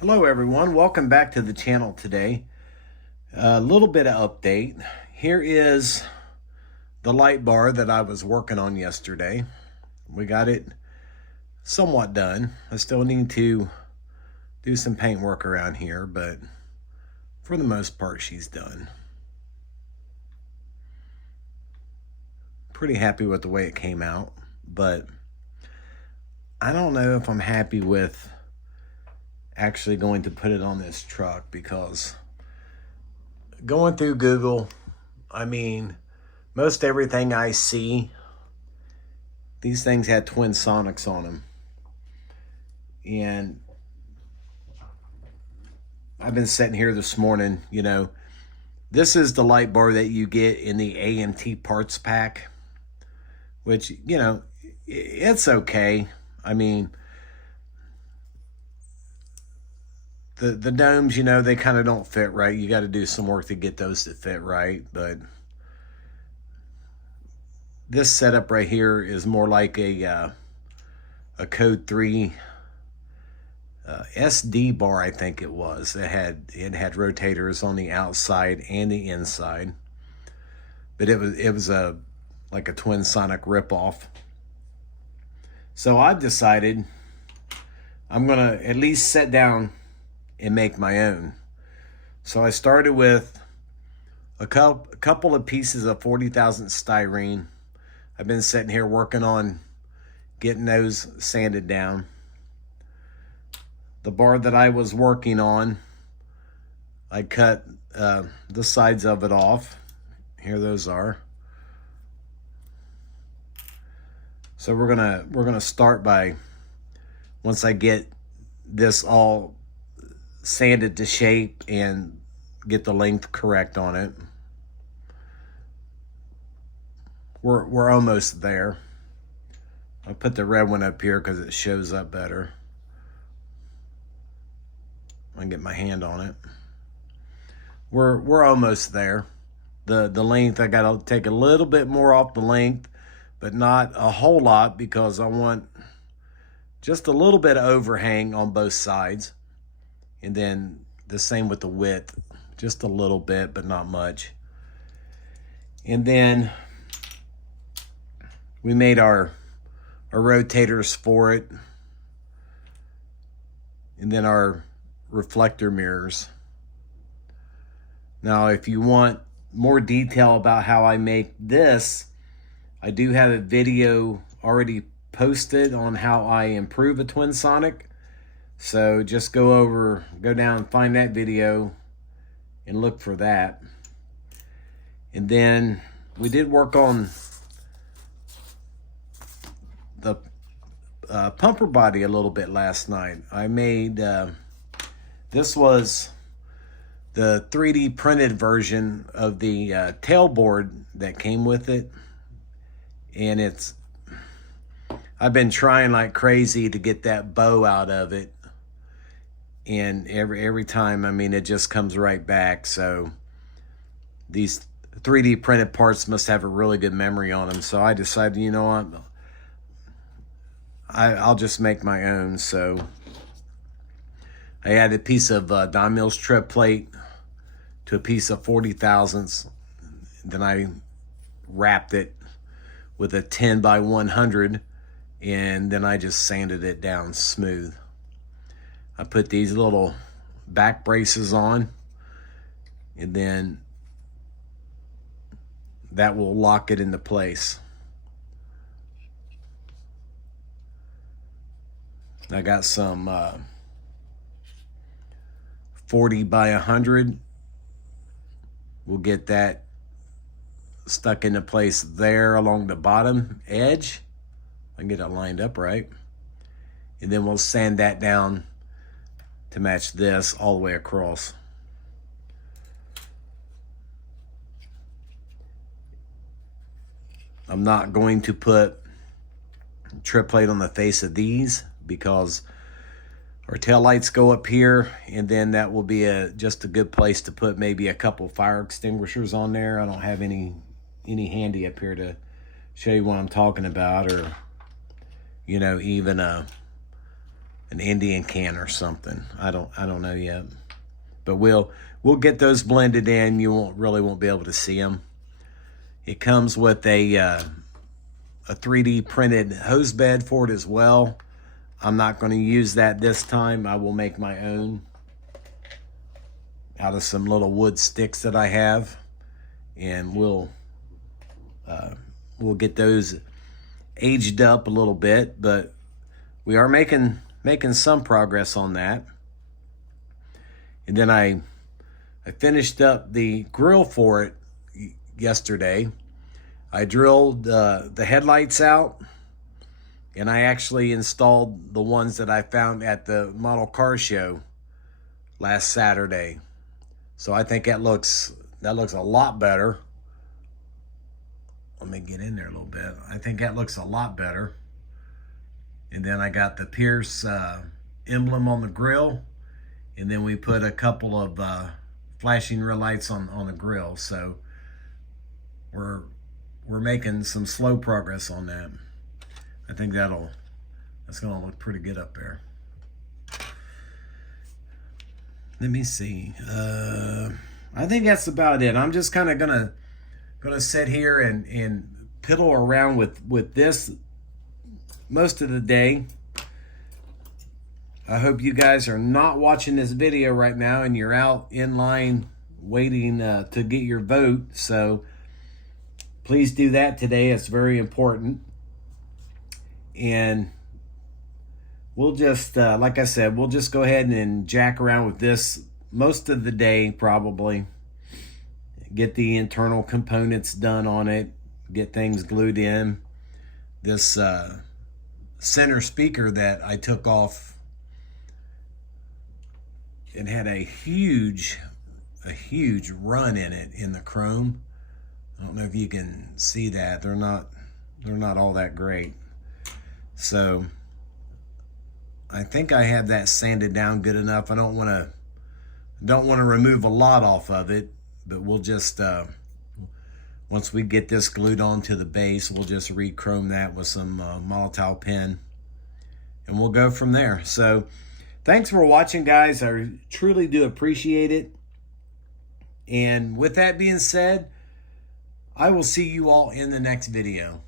Hello everyone, welcome back to the channel today. A little bit of update. Here is the light bar that I was working on yesterday. We got it somewhat done. I still need to do some paint work around here, but for the most part she's done. Pretty happy with the way it came out, but I don't know if I'm happy with actually going to put it on this truck, because going through Google, I mean, most everything I see, these things had twin sonics on them. And I've been sitting here this morning, this is the light bar that you get in the AMT parts pack, which, it's okay. I mean, the domes, they kind of don't fit right. You got to do some work to get those to fit right. But this setup right here is more like a Code 3 SD bar, I think it was. It had rotators on the outside and the inside, but it was like a twin sonic ripoff. So I've decided I'm gonna at least sit down and make my own. So I started with a couple of pieces of 40,000 styrene. I've been sitting here working on getting those sanded down. The bar that I was working on, I cut the sides of it off. Here those are. So we're gonna start by, once I get this all sanded to shape and get the length correct on it, we're almost there. I'll put the red one up here because it shows up better. I can get my hand on it. We're almost there. The length, I gotta take a little bit more off the length, but not a whole lot, because I want just a little bit of overhang on both sides. And then the same with the width, just a little bit, but not much. And then we made our rotators for it, and then our reflector mirrors. Now, if you want more detail about how I make this, I do have a video already posted on how I improve a twin sonic. So just go down and find that video and look for that. And then we did work on the pumper body a little bit last night. I made, this was the 3D printed version of the tailboard that came with it. And I've been trying like crazy to get that bow out of it. And every time, I mean, it just comes right back. So these 3D printed parts must have a really good memory on them. So I decided, you know what, I'll just make my own. So I added a piece of Don Mills trip plate to a piece of 40 thousandths. Then I wrapped it with a 10 by 100, and then I just sanded it down smooth. I put these little back braces on, and then that will lock it into place. I got some 40 by 100. We'll get that stuck into place there along the bottom edge. I can get it lined up right. And then we'll sand that down to match this all the way across. I'm not going to put trip plate on the face of these, because our tail lights go up here, and then that will be just a good place to put maybe a couple fire extinguishers on there. I don't have any handy up here to show you what I'm talking about, or even a an Indian can or something. I don't know yet. But we'll get those blended in. You won't be able to see them. It comes with a 3D printed hose bed for it as well. I'm not going to use that this time. I will make my own out of some little wood sticks that I have, and we'll get those aged up a little bit, but we are making some progress on that. And then I finished up the grill for it yesterday. I drilled the headlights out, and I actually installed the ones that I found at the model car show last Saturday. So I think that looks a lot better. Let me get in there a little bit. I think that looks a lot better. And then I got the Pierce emblem on the grill, and then we put a couple of flashing rear lights on the grill. So we're making some slow progress on that. I think that's gonna look pretty good up there. Let me see. I think that's about it. I'm just kind of gonna sit here and piddle around with this most of the day. I hope you guys are not watching this video right now and you're out in line waiting to get your vote. So please do that today. It's very important. And we'll just, like I said, we'll just go ahead and jack around with this most of the day probably. Get the internal components done on it. Get things glued in. This center speaker that I took off, it had a huge run in it in the chrome. I don't know if you can see that. They're not all that great. So I think I have that sanded down good enough. I don't want to remove a lot off of it, but we'll just once we get this glued onto the base, we'll just re-chrome that with some Molotow pen, and we'll go from there. So thanks for watching, guys. I truly do appreciate it. And with that being said, I will see you all in the next video.